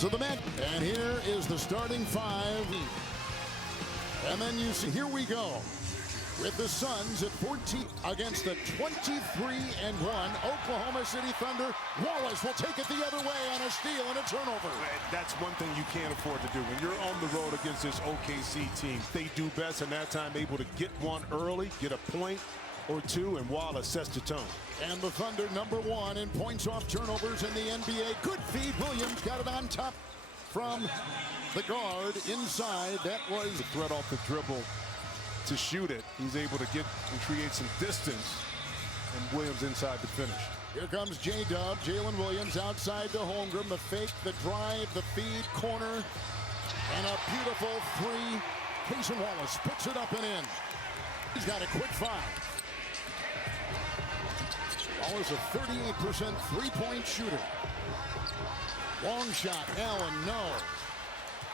So the man, and here is the starting five. And then you see, here we go. With the Suns at 14 against the 23-1 Oklahoma City Thunder. Wallace will take it the other way on a steal and a turnover. That's one thing you can't afford to do. When you're on the road against this OKC team, they do best in that time, able to get one early, get a point or two, and Wallace sets the tone. And the Thunder #1 in points off turnovers in the NBA. Good feed. Williams got it on top from the guard inside. That was the threat off the dribble to shoot it. He's able to get and create some distance, and Williams inside to finish. Here comes J-Dub. Jalen Williams outside to Holmgren. The fake, the drive, the feed, corner, and a beautiful three. Cason Wallace puts it up and in. He's got a quick five. Wallace a 38% three-point shooter. Long shot, Allen, no.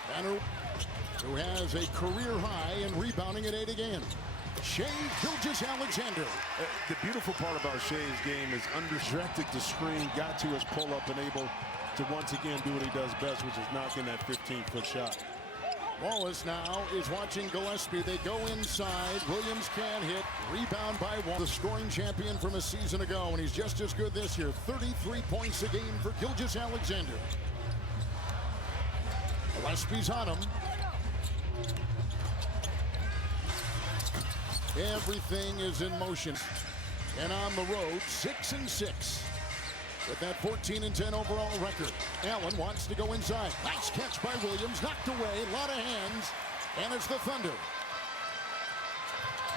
Banner, who has a career high in rebounding at 8 again. Shai Gilgeous-Alexander. The beautiful part about Shai's game is undistracted the screen, got to his pull-up, and able to once again do what he does best, which is knock in that 15-foot shot. Wallace now is watching Gillespie. They go inside. Williams can't hit. Rebound by Wallace, the scoring champion from a season ago, and he's just as good this year. 33 points a game for Gilgeous-Alexander. Gillespie's on him. Everything is in motion. And on the road, 6-6. With that 14-10 overall record. Allen wants to go inside. Nice catch by Williams. Knocked away. A lot of hands. And it's the Thunder.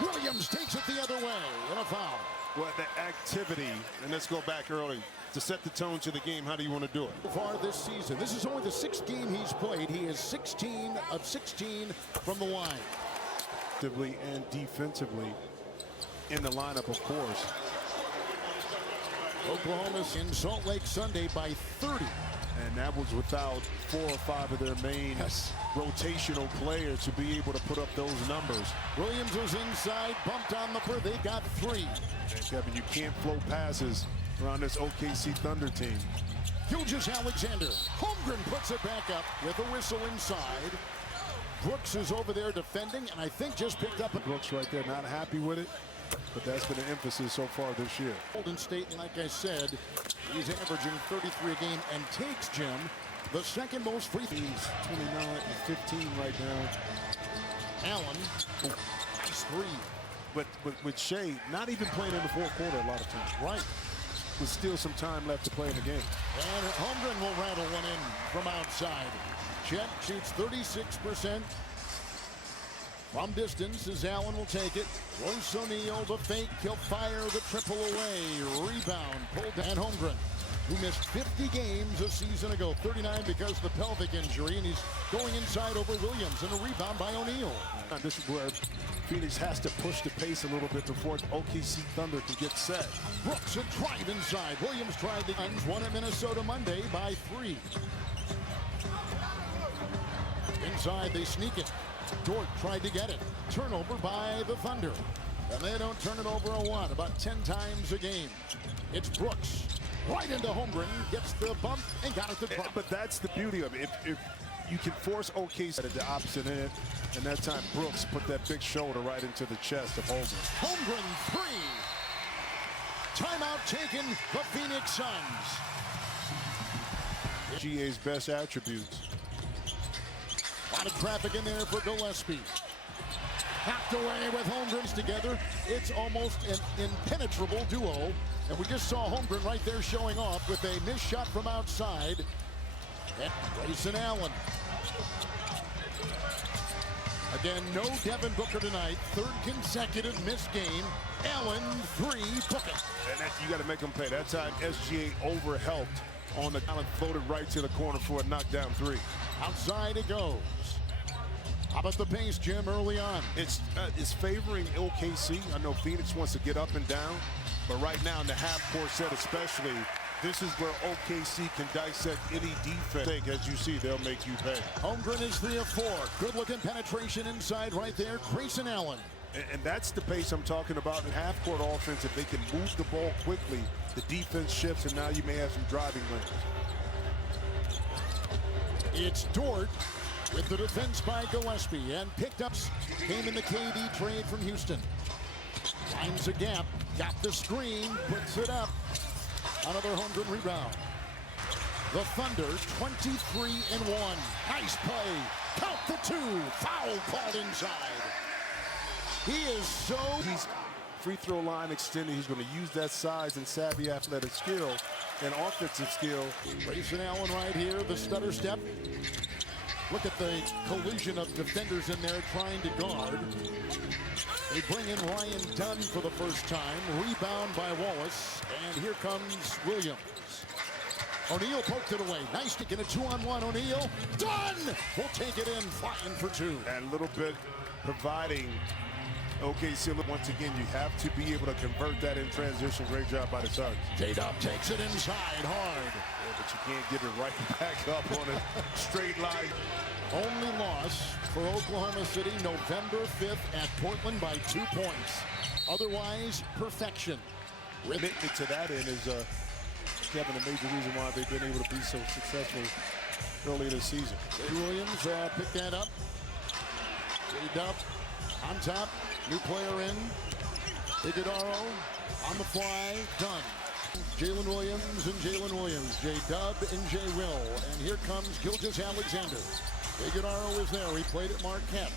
Williams takes it the other way. And a foul. Well, the activity, and let's go back early, to set the tone to the game. How do you want to do it? So far this season, this is only the 6th game he's played. He is 16 of 16 from the line. And defensively in the lineup, of course. Oklahoma's in Salt Lake Sunday by 30. And that was without 4 or 5 of their main rotational players to be able to put up those numbers. Williams was inside, bumped on the per. They got 3. And Kevin, you can't flow passes around this OKC Thunder team. Gilgeous-Alexander. Holmgren puts it back up with a whistle inside. Brooks is over there defending, and I think just picked up. Brooks right there, not happy with it, but that's been an emphasis so far this year. Golden State, and like I said, he's averaging 33 a game and takes, Jim, the second most free throws. He's 29 and 15 right now. Allen, nice three. But with Shai not even playing in the fourth quarter a lot of times. Right. With still some time left to play in the game. And Holmgren will rattle one in from outside. Chet shoots 36% from distance as Allen will take it. Royce O'Neal, the fake. He'll fire the triple away. Rebound pulled down. Holmgren, who missed 50 games a season ago. 39 because of the pelvic injury, and he's going inside over Williams, and a rebound by O'Neal. This is where Phoenix has to push the pace a little bit before OKC Thunder can get set. Brooks a drive inside. Williams tried the Suns, won at Minnesota Monday by 3. Inside, they sneak it. Dort tried to get it. Turnover by the Thunder. And they don't turn it over a one about 10 times a game. It's Brooks. Right into Holmgren. Gets the bump and got it to drop. But that's the beauty of it. If you can force OKC at the opposite end, and that time Brooks put that big shoulder right into the chest of Holmgren. Holmgren 3. Timeout taken. The Phoenix Suns. GA's best attributes. A lot of traffic in there for Gillespie. Hacked away with Holmgren together. It's almost an impenetrable duo. And we just saw Holmgren right there showing off with a missed shot from outside. And Grayson Allen. Again, no Devin Booker tonight. 3rd consecutive missed game. Allen, 3, Book it. And that, you got to make them pay. That time SGA overhelped on the Allen, floated right to the corner for a knockdown 3. Outside it goes. How about the pace, Jim, early on? It's favoring OKC. I know Phoenix wants to get up and down, but right now in the half-court set especially, this is where OKC can dissect any defense. As you see, they'll make you pay. Holmgren is 3 of 4. Good-looking penetration inside right there. Grayson Allen. And that's the pace I'm talking about in half-court offense. If they can move the ball quickly, the defense shifts, and now you may have some driving lanes. It's Dort with the defense by Gillespie, and picked up. Came in the KD trade from Houston. Finds a gap, got the screen, puts it up. Another home rebound. The Thunder 23-1. Nice play. Count the two. Foul called inside. He is so. He's free throw line extended. He's going to use that size and savvy athletic skill and offensive skill. Grayson Allen right here, the stutter step. Look at the collision of defenders in there trying to guard. They bring in Ryan Dunn for the first time. Rebound by Wallace. And here comes Williams. O'Neal poked it away. Nice to get a 2-on-1. O'Neal. Dunn will take it in, flying for two. And a little bit providing OKC. Once again, you have to be able to convert that in transition. Great job by the Suns. J-Dub takes it inside hard. Yeah, but you can't get it right back up on a straight line. Only loss for Oklahoma City November 5th at Portland by 2 points. Otherwise, perfection. Commitment to that end is Kevin, a major reason why they've been able to be so successful early this season. Jay Williams picked that up. J-Dub on top. New player in. Iguodaro on the fly. Done. Jalen Williams and Jalen Williams. J-Dub and J-Will. And here comes Gilgeous-Alexander. Iguodaro is there. He played at Marquette.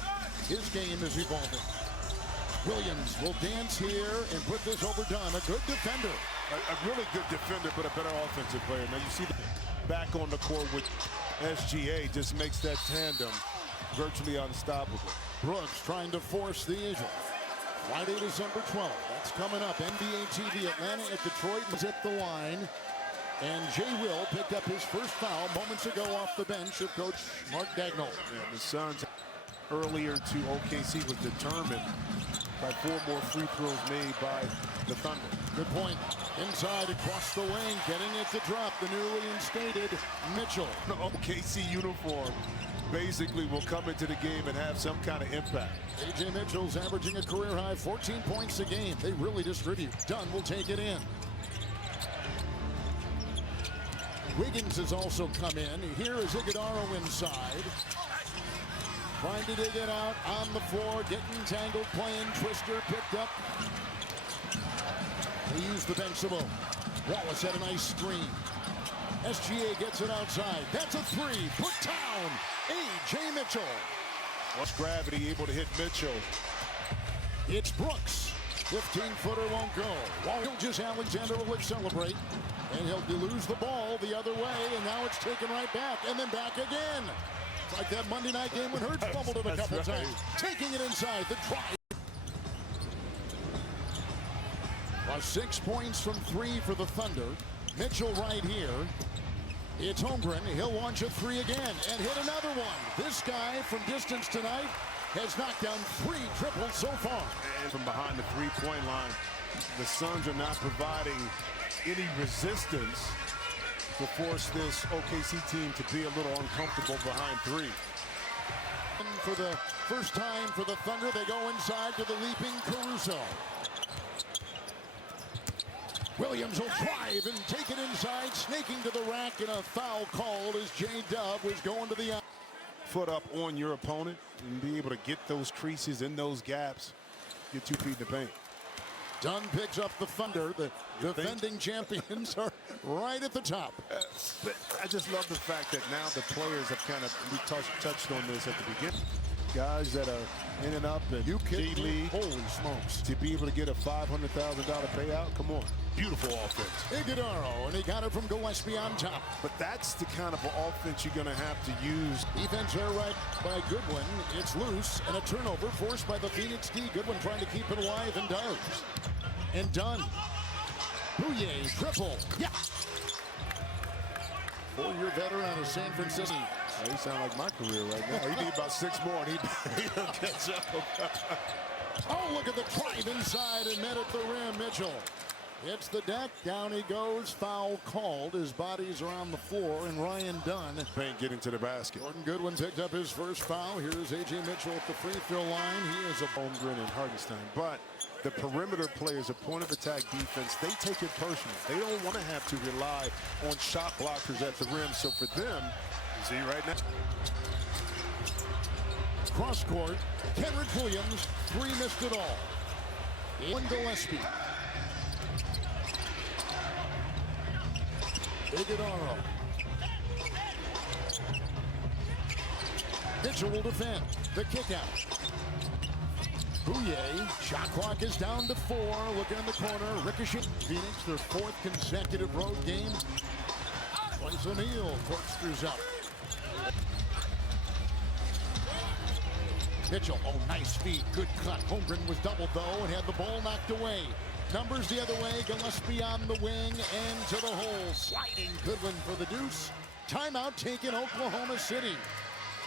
His game is evolving. Williams will dance here and put this over Dunn. A good defender. A really good defender, but a better offensive player. Now you see the back on the court with SGA just makes that tandem virtually unstoppable. Brooks trying to force the issue. Friday, December 12th. That's coming up. NBA TV, Atlanta at Detroit was at the line. And Jay Will picked up his first foul moments ago off the bench of Coach Mark Dagnall. Yeah, the Suns earlier to OKC was determined by 4 more free throws made by the Thunder. Good point. Inside across the wing, getting it to drop. The newly instated Mitchell. The OKC uniform basically will come into the game and have some kind of impact. A.J. Mitchell's averaging a career high 14 points a game. They really distribute. Dunn will take it in. Wiggins has also come in. Here is Iguodaro inside. Trying to dig it out on the floor, getting tangled, playing Twister, picked up. They use the bench some more. Wallace had a nice screen. SGA gets it outside. That's a three. Put down. A.J. Mitchell. What's gravity able to hit Mitchell? It's Brooks. 15-footer won't go. Gilgeous-Alexander will celebrate. And he'll lose the ball the other way. And now it's taken right back. And then back again. It's like that Monday night game when Hurts fumbled it a couple times. Taking it inside. The drive. 6 points from 3 for the Thunder. Mitchell right here. It's Holmgren. He'll launch a 3 again and hit another one. This guy from distance tonight has knocked down 3 triples so far. And from behind the three-point line, the Suns are not providing any resistance to force this OKC team to be a little uncomfortable behind 3. And for the first time for the Thunder, they go inside to the leaping Caruso. Williams will drive and take it inside, snaking to the rack, and a foul called as J-Dub was going to the foot up on your opponent and be able to get those creases in those gaps, get 2 feet in the paint. Dunn picks up the Thunder. The defending champions are right at the top. But I just love the fact that now the players have kind of, we touched on this at the beginning. Guys that are in and up in G-League. Holy smokes. To be able to get a $500,000 payout, come on. Beautiful offense. Iguodaro, and he got it from Gillespie on top. But that's the kind of offense you're going to have to use. Defense here right by Goodwin. It's loose, and a turnover forced by the Phoenix D. Goodwin trying to keep it alive, and does. And done. Bouye, triple. Yeah. 4-year veteran of San Francisco. Oh, he sound like my career right now. He need about 6 more, and he'll catch up. Oh, look at the drive inside and met at the rim. Mitchell hits the deck. Down he goes. Foul called. His body's around the floor, and Ryan Dunn can't get into the basket. Jordan Goodwin picked up his first foul. Here's A.J. Mitchell at the free throw line. He is a Holmgren and Hartenstein. But the perimeter players, a point of attack defense, they take it personal. They don't want to have to rely on shot blockers at the rim. So for them, See right now. Cross court, Kenrich Williams, 3 missed it all. One Gillespie. Iguodaro. Mitchell will defend. The kick out. Bouye. Shot clock is down to 4. Looking in the corner. Ricochet. Phoenix, their 4th consecutive road game. Royce O'Neal corkscrews up. Mitchell, oh, nice feed, good cut. Holmgren was doubled, though, and had the ball knocked away. Numbers the other way, Gillespie on the wing, and to the hole. Sliding Goodwin for the deuce. Timeout taken, Oklahoma City.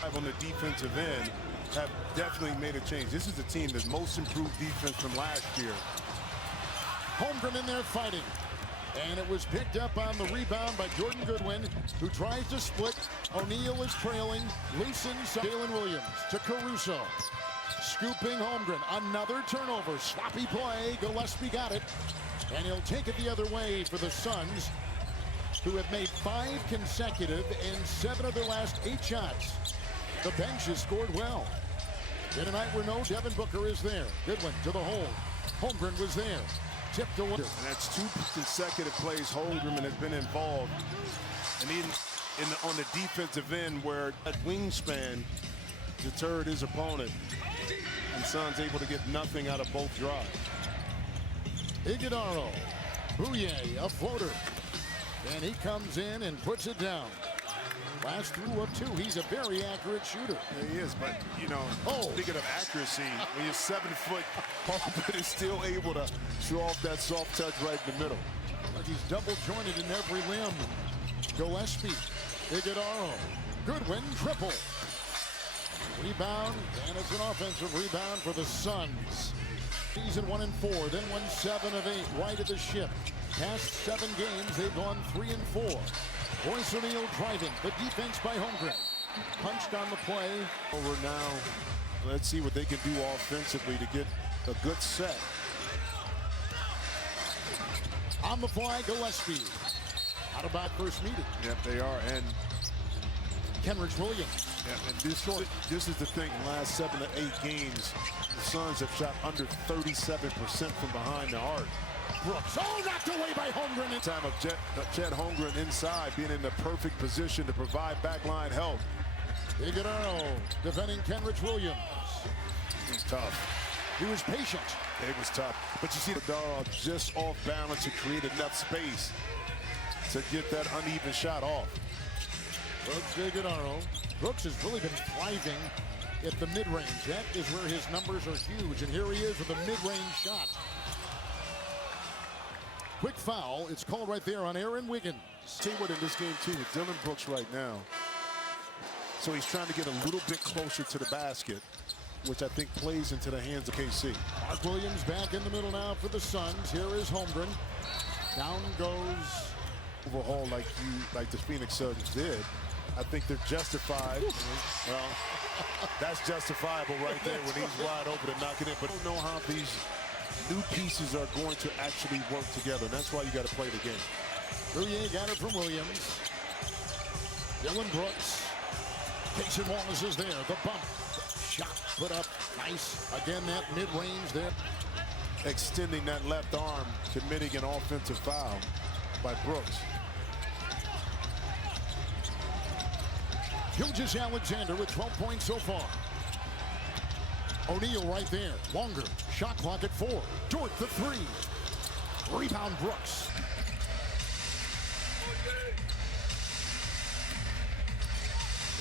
On the defensive end have definitely made a change. This is the team that's most improved defense from last year. Holmgren in there fighting. And it was picked up on the rebound by Jordan Goodwin, who tries to split. O'Neal is trailing. Loosens Jalen Williams to Caruso. Scooping Holmgren. Another turnover. Sloppy play. Gillespie got it. And he'll take it the other way for the Suns, who have made 5 consecutive and 7 of their last 8 shots. The bench has scored well. In a night where no Devin Booker is there. Goodwin to the hole. Holmgren was there. Tipped away. And that's 2 consecutive plays Holmgren has been involved. And even on the defensive end, where that wingspan deterred his opponent. And Suns able to get nothing out of both drives. Iguodaro. Bouye, a floater. And he comes in and puts it down. Last through of 2. He's a very accurate shooter. Yeah, he is, but, you know, speaking of accuracy, when you're 7 foot, Holmgren is still able to show off that soft touch right in the middle. Like he's double jointed in every limb. Gillespie, Iguodaro, Goodwin, triple. Rebound, and it's an offensive rebound for the Suns. Season 1 and 4, then won 7 of 8, right at the ship. Past 7 games, they've gone 3 and 4. Royce O'Neal driving, the defense by Holmgren. Punched on the play. Over now, let's see what they can do offensively to get a good set. On the fly, Gillespie. Out about first meeting. Yep, they are. And Kenrich Williams. yeah, and this is the thing. In the last 7 to 8 games, the Suns have shot under 37% from behind the arc. Brooks. Oh, knocked away by Holmgren. In time of Chet Holmgren inside, being in the perfect position to provide backline help. Iguodaro defending Kenrich Williams. It was tough. He was patient. It was tough. But you see Iguodaro just off balance to create enough space to get that uneven shot off. Brooks, Iguodaro. Brooks has really been thriving at the mid-range. That is where his numbers are huge. And here he is with a mid-range shot. Quick foul. It's called right there on Aaron Wiggins. See what in this game, too, with Dylan Brooks right now. So he's trying to get a little bit closer to the basket, which I think plays into the hands of KC. Mark Williams back in the middle now for the Suns. Here is Holmgren. Down goes. Overhaul like the Phoenix Suns did. I think they're justified. Well, that's justifiable right there when he's wide open and knocking it. But I don't know how these new pieces are going to actually work together. That's why you got to play the game. Bouye got it from Williams. Dylan Brooks. Casey Wallace is there. The bump. Shot put up. Nice. Again, that mid-range there. Extending that left arm, committing an offensive foul by Brooks. Gilgeous-Alexander with 12 points so far. O'Neal right there. Longer. Shot clock at 4. Dort the 3. Rebound Brooks.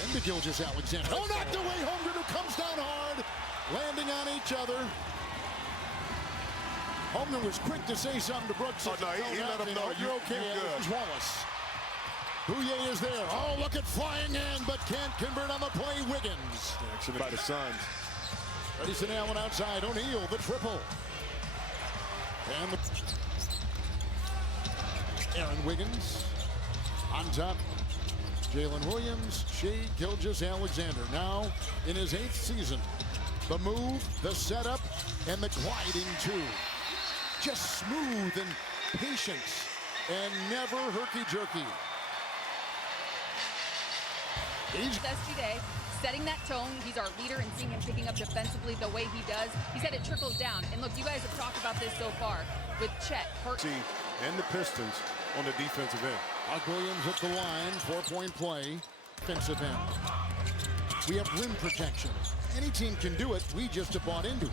Into Gilgeous-Alexander. Oh, knocked away. Holmgren, who comes down hard. Landing on each other. Holmgren was quick to say something to Brooks. Oh, no, he let him know. You're okay. Here's Wallace. Bouye is there. Oh, look at flying in, but can't convert on the play. Wiggins. Action by the Suns. Grayson Allen outside. O'Neal, the triple. And Aaron Wiggins on top. Jalen Williams, Shea Gilgeous-Alexander now in his 8th season. The move, the setup, and the gliding too. Just smooth and patient and never herky-jerky. He's Day, setting that tone. He's our leader, and seeing him picking up defensively the way he does, he said it trickles down. And look, you guys have talked about this so far with Chet, and the Pistons on the defensive end. Doug Williams at the line, 4-point play, defensive end. We have rim protection. Any team can do it. We just have bought into it.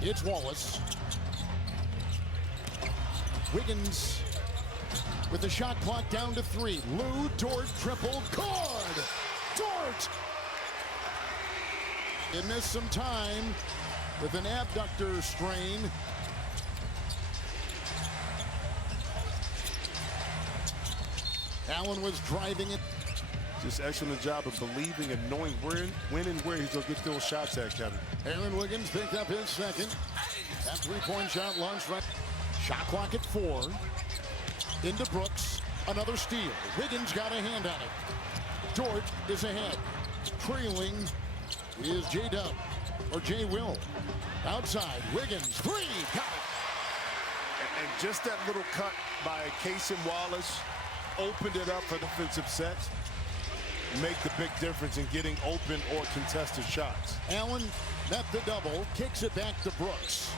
It's Wallace. Wiggins with the shot clock down to 3. Lou Dort triple. Cord! Dort! He missed some time with an abductor strain. Allen was driving it. Just excellent job of believing and knowing when and where he's going to get those shots at, Kevin. Aaron Wiggins picked up his second. That three-point shot launched right. Shot clock at 4. Into Brooks. Another steal. Wiggins got a hand on it. Dort is ahead. Trailing is J-Dub. Or J-Will. Outside. Wiggins. 3. Got it. And just that little cut by Casey Wallace opened it up for defensive sets. Make the big difference in getting open or contested shots. Allen met the double. Kicks it back to Brooks.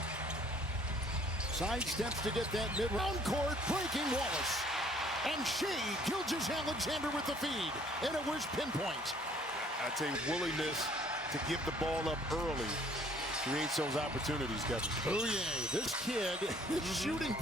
Side steps to get that mid-round court. Breaking Wallace. And Shea Gilgeous Alexander with the feed. And it was pinpoint. I tell you, willingness to give the ball up early creates those opportunities, Kevin. Oh, yeah. This kid is shooting.